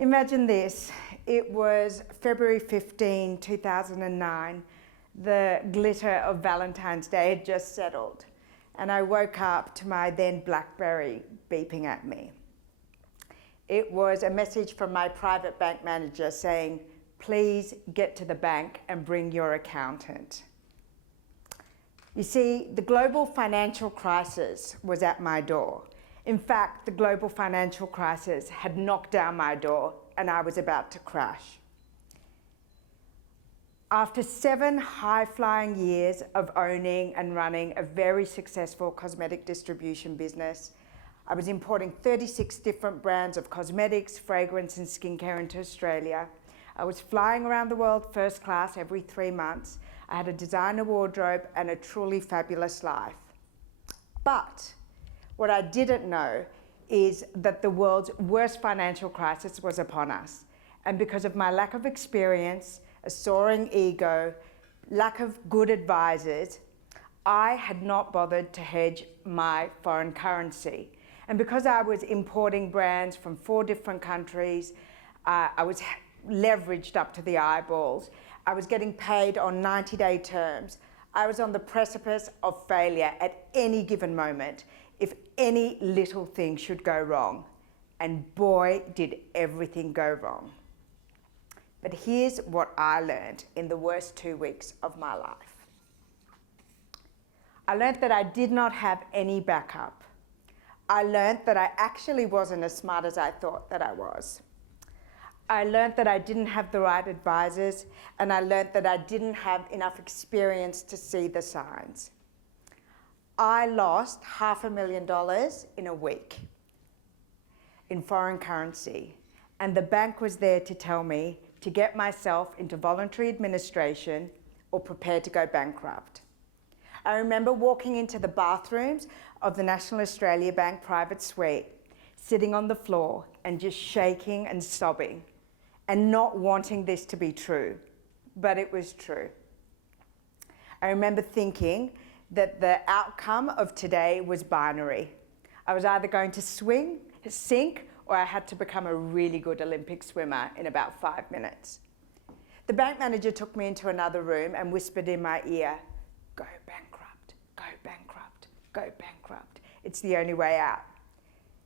Imagine this, it was February 15, 2009. The glitter of Valentine's Day had just settled, and I woke up to my then BlackBerry beeping at me. It was a message from my private bank manager saying, please get to the bank and bring your accountant. You see, the global financial crisis was at my door. In fact, the global financial crisis had knocked down my door and I was about to crash. After 7 high-flying years of owning and running a very successful cosmetic distribution business, I was importing 36 different brands of cosmetics, fragrance and skincare into Australia. I was flying around the world first class every 3 months. I had a designer wardrobe and a truly fabulous life. But what I didn't know is that the world's worst financial crisis was upon us. And because of my lack of experience, a soaring ego, lack of good advisors, I had not bothered to hedge my foreign currency. And because I was importing brands from 4 different countries, I was leveraged up to the eyeballs. I was getting paid on 90-day terms. I was on the precipice of failure at any given moment if any little thing should go wrong. And boy, did everything go wrong. But here's what I learned in the worst 2 weeks of my life. I learned that I did not have any backup. I learned that I actually wasn't as smart as I thought that I was. I learned that I didn't have the right advisors, and I learned that I didn't have enough experience to see the signs. I lost $500,000 in a week in foreign currency, and the bank was there to tell me to get myself into voluntary administration or prepare to go bankrupt. I remember walking into the bathrooms of the National Australia Bank private suite, sitting on the floor and just shaking and sobbing and not wanting this to be true, but it was true. I remember thinking that the outcome of today was binary. I was either going to sink, or I had to become a really good Olympic swimmer in about 5 minutes. The bank manager took me into another room and whispered in my ear, go bankrupt, go bankrupt, go bankrupt. It's the only way out.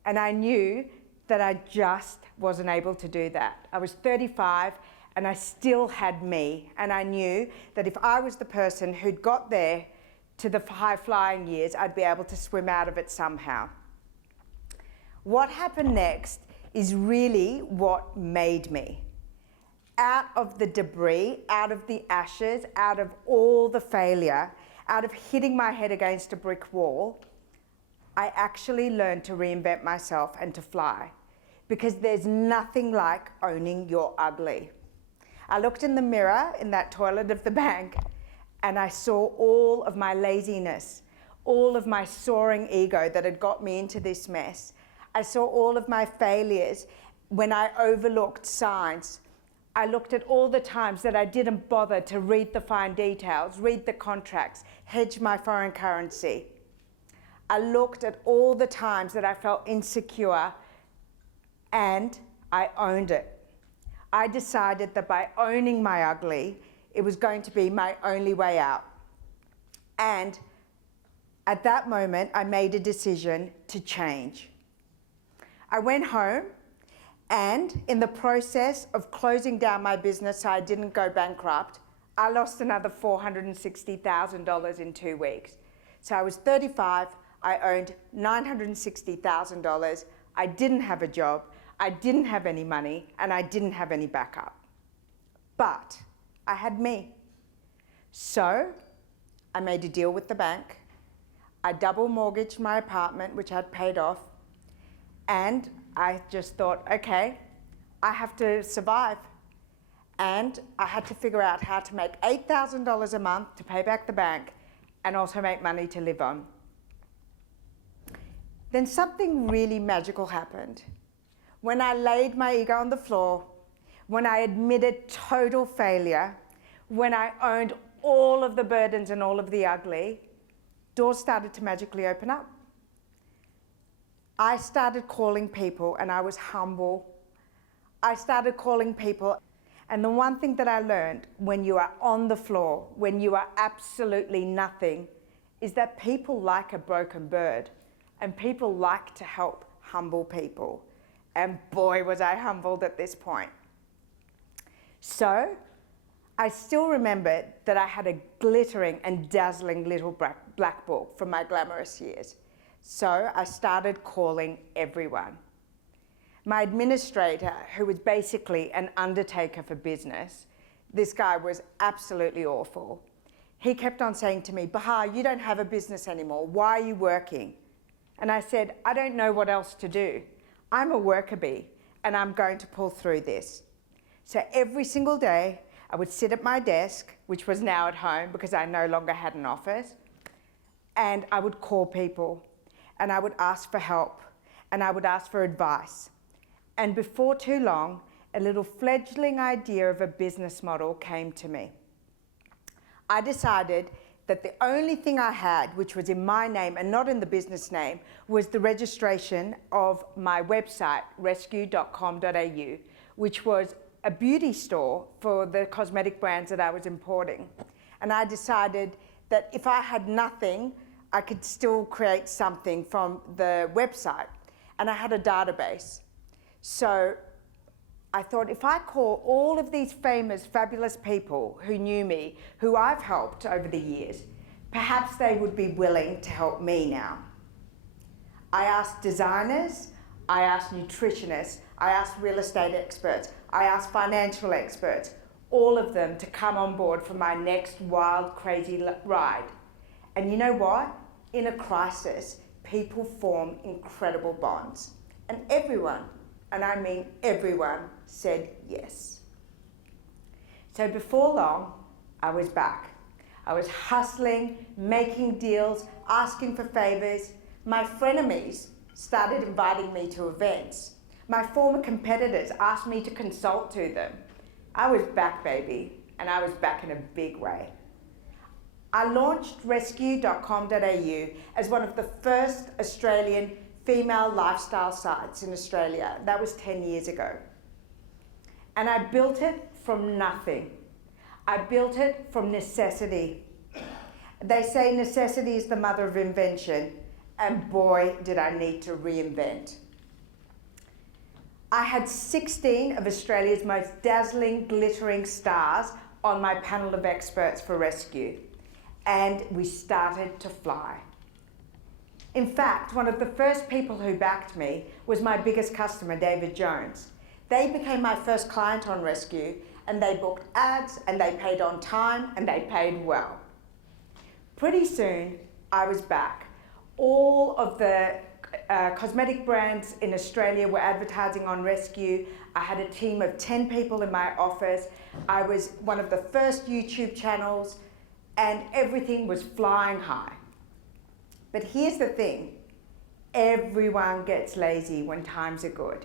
And I knew that I just wasn't able to do that. I was 35 and I still had me, and I knew that if I was the person who'd got there to the high-flying years, I'd be able to swim out of it somehow. What happened next is really what made me. Out of the debris, out of the ashes, out of all the failure, out of hitting my head against a brick wall, I actually learned to reinvent myself and to fly, because there's nothing like owning your ugly. I looked in the mirror in that toilet of the bank and I saw all of my laziness, all of my soaring ego that had got me into this mess. I saw all of my failures when I overlooked signs. I looked at all the times that I didn't bother to read the fine details, read the contracts, hedge my foreign currency. I looked at all the times that I felt insecure, and I owned it. I decided that by owning my ugly, it was going to be my only way out. And at that moment, I made a decision to change. I went home, and in the process of closing down my business so I didn't go bankrupt, I lost another $460,000 in 2 weeks. So I was 35, I owned $960,000, I didn't have a job, I didn't have any money, and I didn't have any backup. But I had me. So I made a deal with the bank. I double mortgaged my apartment, which I'd paid off, and I just thought, okay, I have to survive. And I had to figure out how to make $8,000 a month to pay back the bank and also make money to live on. Then something really magical happened. When I laid my ego on the floor, when I admitted total failure, when I owned all of the burdens and all of the ugly, doors started to magically open up. I started calling people, and I was humble. I started calling people. And the one thing that I learned when you are on the floor, when you are absolutely nothing, is that people like a broken bird, and people like to help humble people. And boy, was I humbled at this point. So I still remember that I had a glittering and dazzling little black book from my glamorous years. So I started calling everyone. My administrator, who was basically an undertaker for business, this guy was absolutely awful. He kept on saying to me, Bahar, you don't have a business anymore. Why are you working? And I said, I don't know what else to do. I'm a worker bee, and I'm going to pull through this. So every single day, I would sit at my desk, which was now at home because I no longer had an office, and I would call people, and I would ask for help, and I would ask for advice. And before too long, a little fledgling idea of a business model came to me. I decided that the only thing I had, which was in my name and not in the business name, was the registration of my website, rescue.com.au, which was a beauty store for the cosmetic brands that I was importing. And I decided that if I had nothing, I could still create something from the website. And I had a database. So I thought, if I call all of these famous, fabulous people who knew me, who I've helped over the years, perhaps they would be willing to help me now. I asked designers, I asked nutritionists, I asked real estate experts, I asked financial experts, all of them to come on board for my next wild, crazy ride. And you know what? In a crisis, people form incredible bonds. And everyone, and I mean everyone, said yes. So before long, I was back. I was hustling, making deals, asking for favors. My frenemies started inviting me to events. My former competitors asked me to consult to them. I was back, baby, and I was back in a big way. I launched rescue.com.au as one of the first Australian female lifestyle sites in Australia. That was 10 years ago. And I built it from nothing. I built it from necessity. They say necessity is the mother of invention, and boy, did I need to reinvent. I had 16 of Australia's most dazzling, glittering stars on my panel of experts for Rescue, and we started to fly. In fact, one of the first people who backed me was my biggest customer, David Jones. They became my first client on Rescue, and they booked ads, and they paid on time, and they paid well. Pretty soon, I was back. All of the cosmetic brands in Australia were advertising on Rescue. I had a team of 10 people in my office. I was one of the first YouTube channels, and everything was flying high. But here's the thing, everyone gets lazy when times are good.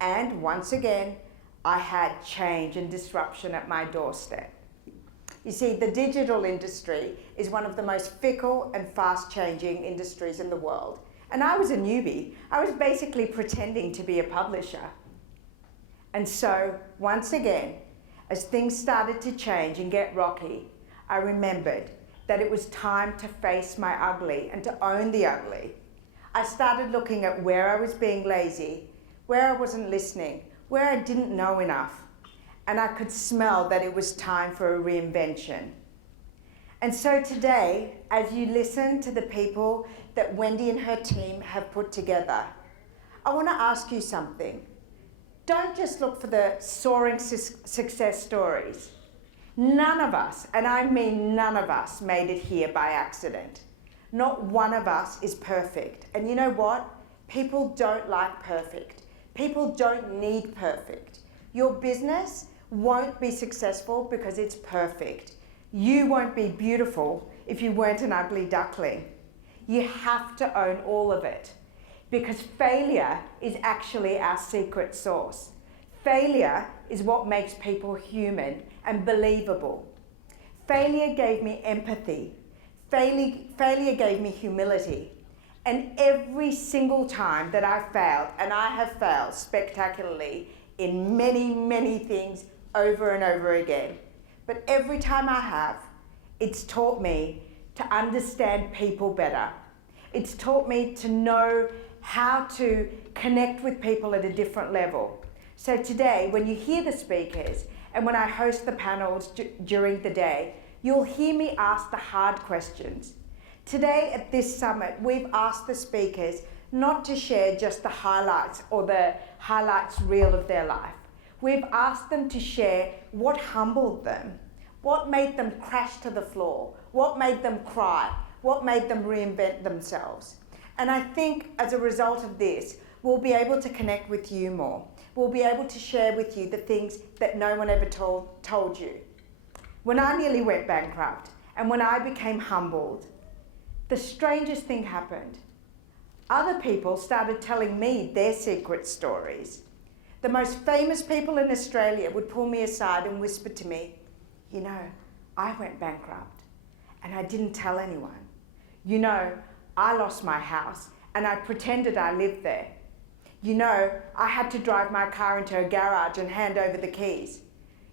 And once again, I had change and disruption at my doorstep. You see, the digital industry is one of the most fickle and fast-changing industries in the world. And I was a newbie. I was basically pretending to be a publisher. And so, once again, as things started to change and get rocky, I remembered that it was time to face my ugly and to own the ugly. I started looking at where I was being lazy, where I wasn't listening, where I didn't know enough, and I could smell that it was time for a reinvention. And so today, as you listen to the people that Wendy and her team have put together, I want to ask you something. Don't just look for the soaring success stories. None of us, and I mean none of us, made it here by accident. Not one of us is perfect. And you know what? People don't like perfect. People don't need perfect. Your business won't be successful because it's perfect. You won't be beautiful if you weren't an ugly duckling. You have to own all of it, because failure is actually our secret sauce. Failure is what makes people human and believable. Failure gave me empathy. Failure gave me humility. And every single time that I failed, and I have failed spectacularly, in many, many things over and over again. But every time I have, it's taught me to understand people better. It's taught me to know how to connect with people at a different level. So today, when you hear the speakers and when I host the panels during the day, you'll hear me ask the hard questions. Today at this summit, we've asked the speakers not to share just the highlights or the highlights reel of their life. We've asked them to share what humbled them, what made them crash to the floor, what made them cry, what made them reinvent themselves. And I think as a result of this, we'll be able to connect with you more. We'll be able to share with you the things that no one ever told you. When I nearly went bankrupt and when I became humbled, the strangest thing happened. Other people started telling me their secret stories. The most famous people in Australia would pull me aside and whisper to me, you know, I went bankrupt and I didn't tell anyone. You know, I lost my house and I pretended I lived there. You know, I had to drive my car into a garage and hand over the keys.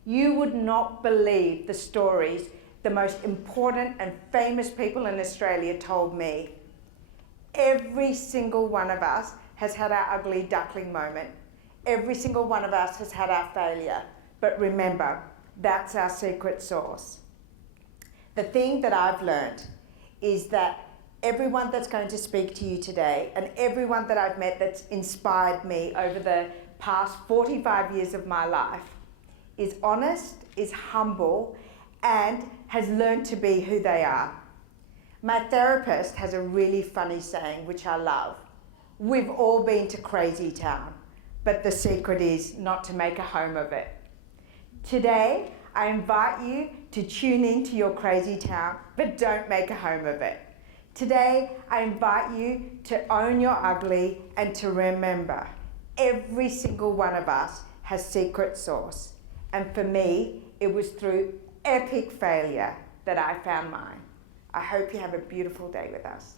You would not believe the stories the most important and famous people in Australia told me. Every single one of us has had our ugly duckling moment. Every single one of us has had our failure. But remember, that's our secret sauce. The thing that I've learned is that everyone that's going to speak to you today and everyone that I've met that's inspired me over the past 45 years of my life is honest, is humble, and has learned to be who they are. My therapist has a really funny saying, which I love. We've all been to crazy town, but the secret is not to make a home of it. Today, I invite you to tune into your crazy town, but don't make a home of it. Today, I invite you to own your ugly and to remember, every single one of us has secret sauce. And for me, it was through epic failure that I found mine. I hope you have a beautiful day with us.